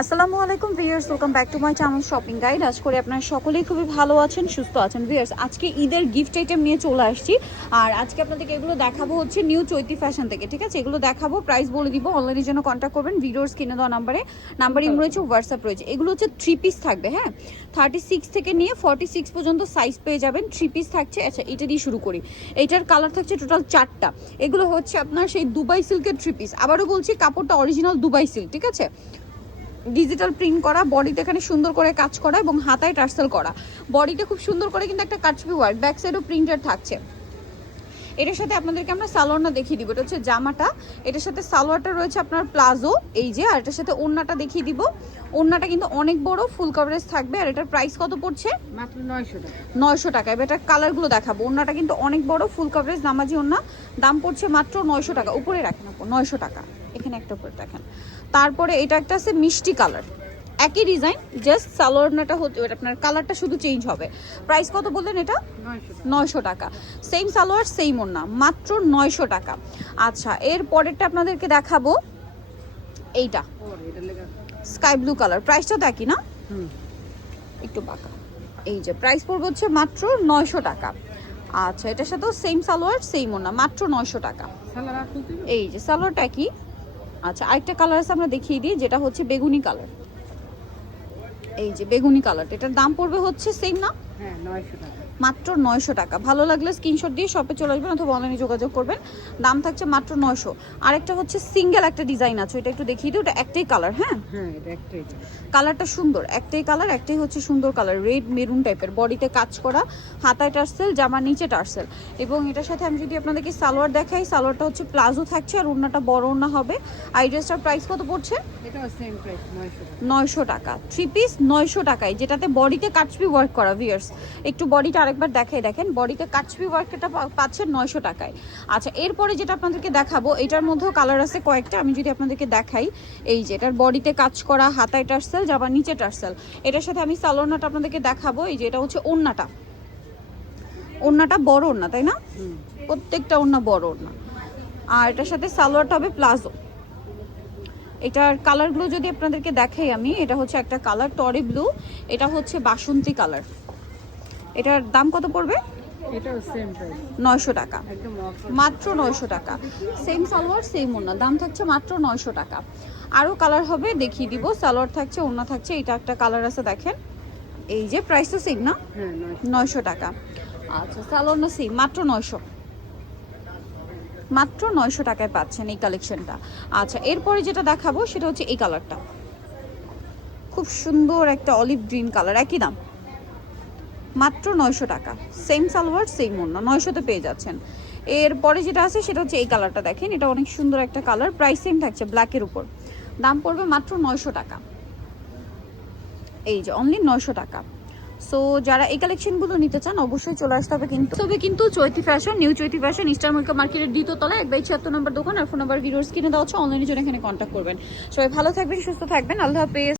আসসালামু আলাইকুম viewers, welcome back to my channel shopping guide. আজ করে আপনারা সকলেই খুবই ভালো আছেন, সুস্থ আছেন। ভিউয়ার্স, আজকে ঈদের গিফট আইটেম নিয়ে চলে আসছি। আর আজকে আপনাদেরকে এগুলো দেখাবো হচ্ছে নিউ চৈতি ফ্যাশন থেকে, ঠিক আছে? এগুলো দেখাবো, প্রাইস বলে দিব। অনলাইনের জন্য কন্ট্যাক্ট করবেন ভিডিওর স্ক্রিনে দেওয়া নাম্বার ইম রয়েছে, হোয়াটসঅ্যাপ রয়েছে। এগুলো হচ্ছে 3 পিস থাকবে, হ্যাঁ। 36 থেকে নিয়ে 46 পর্যন্ত সাইজ পেয়ে যাবেন। 3 পিস থাকছে। আচ্ছা, এটা দিয়ে শুরু করি। এইটার কালার থাকছে টোটাল 4টা। এগুলো হচ্ছে আপনার সেই দুবাই সিল্কের 3 পিস। আবারও বলছি, কাপড়টা অরিজিনাল দুবাই সিল্ক, ঠিক আছে? ডিজিটাল প্রিন্ট করা, বডিতে এখানে সুন্দর করে কাজ করা এবং হাতায় টার্সেল করা। বডিতে খুব সুন্দর করে কিন্তু একটা কাটছবি ওয়ার্ক, ব্যাক সাইডও প্রিন্টেড থাকছে। এটার সাথে আপনাদেরকে আমরা সালোয়ারটা দেখিয়ে দিব। এটা হচ্ছে জামাটা, এটার সাথে সালোয়ারটা রয়েছে আপনার প্লাজো, এই যে। আর এটার সাথে ওড়নাটা দেখিয়ে দিব। ওড়নাটা কিন্তু অনেক বড়, ফুল কভারেজ থাকবে। আর এটার প্রাইস কত পড়ছে? মাত্র 900 টাকা। 900 টাকা। এবার এটার কালারগুলো দেখাবো। ওড়নাটা কিন্তু অনেক বড়, ফুল কভারেজ নামাজি ওড়না। দাম পড়ছে মাত্র 900 টাকা। উপরে রাখেন আপু, 900 টাকা। এখানে একটা উপরে দেখেন। তারপরে এটা একটা আছে মিষ্টি কালার, একই ডিজাইন, জাস্ট সালোয়ারটা হচ্ছে আপনার কালারটা শুধু চেঞ্জ হবে। প্রাইস কত বললেন এটা? 900 টাকা। সেম সালোয়ার সেম ওড়না, মাত্র 900 টাকা। আচ্ছা, এর পরেরটা আপনাদেরকে দেখাবো। এইটা স্কাই ব্লু কালার, প্রাইসটা তো একই না? একটু বাঁকা। এই যে প্রাইস পড়বে হচ্ছে মাত্র 900 টাকা। আচ্ছা, এটার সাথেও সেম সালোয়ার সেম ওড়না, মাত্র 900 টাকা। এই যে সালোয়ারটা কি। আচ্ছা, আরেকটা কালার আছে, আমরা দেখিয়ে দিই, যেটা হচ্ছে বেগুনি কালার। এই যে বেগুনি কালার, এটার দাম পড়বে হচ্ছে সেম না? হ্যাঁ, 900 টাকা। মাত্র 900 টাকা। ভালো লাগলে স্ক্রিনশট দিয়ে শপে চলে আসবেন অথবা অনলাইনে যোগাযোগ করবেন। দাম থাকছে মাত্র 900। আরেকটা হচ্ছে সিঙ্গেল একটা ডিজাইন আছে, এটা একটু দেখিয়ে দিই। ওটা একটাই কালার, হ্যাঁ হ্যাঁ, এটা একটাই। কালারটা সুন্দর, একটাই কালার, একটাই হচ্ছে সুন্দর কালার, রেড মেরুন টাইপের। বডিতে কাজ করা, হাতায় টার্সেল, জামার নিচে টার্সেল। এবং এটার সাথে আমি যদি আপনাদেরকে সালোয়ার দেখাই, সালোয়ারটা হচ্ছে প্লাজো থাকছে আর ওড়নাটা বড় ওড়না হবে। আর এই ড্রেসটার প্রাইস কত পড়ছে? এটাও সেম প্রাইস, 900 টাকা। 3 পিস 900 টাকায়, যেটাতে বডিতে কাটছবি ওয়ার্ক করা। ভিউয়ার্স, একটু বডিটা আরেকবার দেখাই, দেখেন বডিতে কাটছবি ওয়ার্ক, এটা পাচ্ছেন 900 টাকায়। আচ্ছা, এরপরে যেটা আপনাদেরকে দেখাবো, এটার মধ্যেও কালার আছে কয়েকটা, আমি যদি আপনাদেরকে দেখাই। এই যে এটার বডিতে কাজ করা, হাতায় টার্সেল, যাবার নিচে টার্সেল। এটার সাথে আমি সালোয়ারটা আপনাদেরকে দেখাবো। এই যে এটা হচ্ছে ওড়নাটা, ওড়নাটা বড় ওড়না, তাই না? প্রত্যেকটা ওড়না বড় ওড়না। আর এটার সাথে সালোয়ারটা হবে প্লাজো। এটার কালারগুলো যদি আপনাদেরকে দেখাই আমি, এটা হচ্ছে একটা কালার টরি ব্লু, এটা হচ্ছে বাসন্তী কালার। এটার দাম কত পড়বে? এটাও সেম প্রাইস, 900 টাকা। একদম অফার, মাত্র 900 টাকা। সেম সালোয়ার সেম ওড়না, দাম থাকছে মাত্র 900 টাকা। আরও কালার হবে, দেখিয়ে দিব। সালোয়ার থাকছে, ওড়না থাকছে। এটা একটা কালার আছে, দেখেন। এই যে প্রাইস তো সেম না? হ্যাঁ, 900 টাকা। আচ্ছা, সালোয়ার না সেম, মাত্র 900। মাত্র 900 টাকায় পাচ্ছেন এই কালেকশনটা। আচ্ছা, এরপরে যেটা দেখাবো সেটা হচ্ছে এই কালারটা, খুব সুন্দর একটা অলিভ গ্রিন কালার, একই দাম, মাত্র 900 টাকা। সেম সালোয়ার সেম ওড়না, 900-তে পেয়ে যাচ্ছেন। এরপরে যেটা আছে সেটা হচ্ছে এই কালারটা, দেখেন। এটা অনেক সুন্দর একটা কালার, প্রাইস সেম থাকছে ব্ল্যাকের উপর। দাম পড়বে মাত্র 900 টাকা। এই যে অনলি 900 টাকা। সো যারা এই কালেকশনগুলো নিতে চান অবশ্যই চলে আসতে হবে কিন্তু চৈতি ফ্যাশন, নিউ চৈতি ফ্যাশন, ইস্টার মল্লিকা মার্কেটের দ্বিতীয় তলায় 1/76 নম্বর দোকান। আর ফোন নাম্বার ভিডিওর স্ক্রিনে দেওয়া হচ্ছে, অনলাইনে জন্য এখানে কন্ট্যাক্ট করবেন। সবাই ভালো থাকবেন, সুস্থ থাকবেন, আল্লাহ হাফেজ।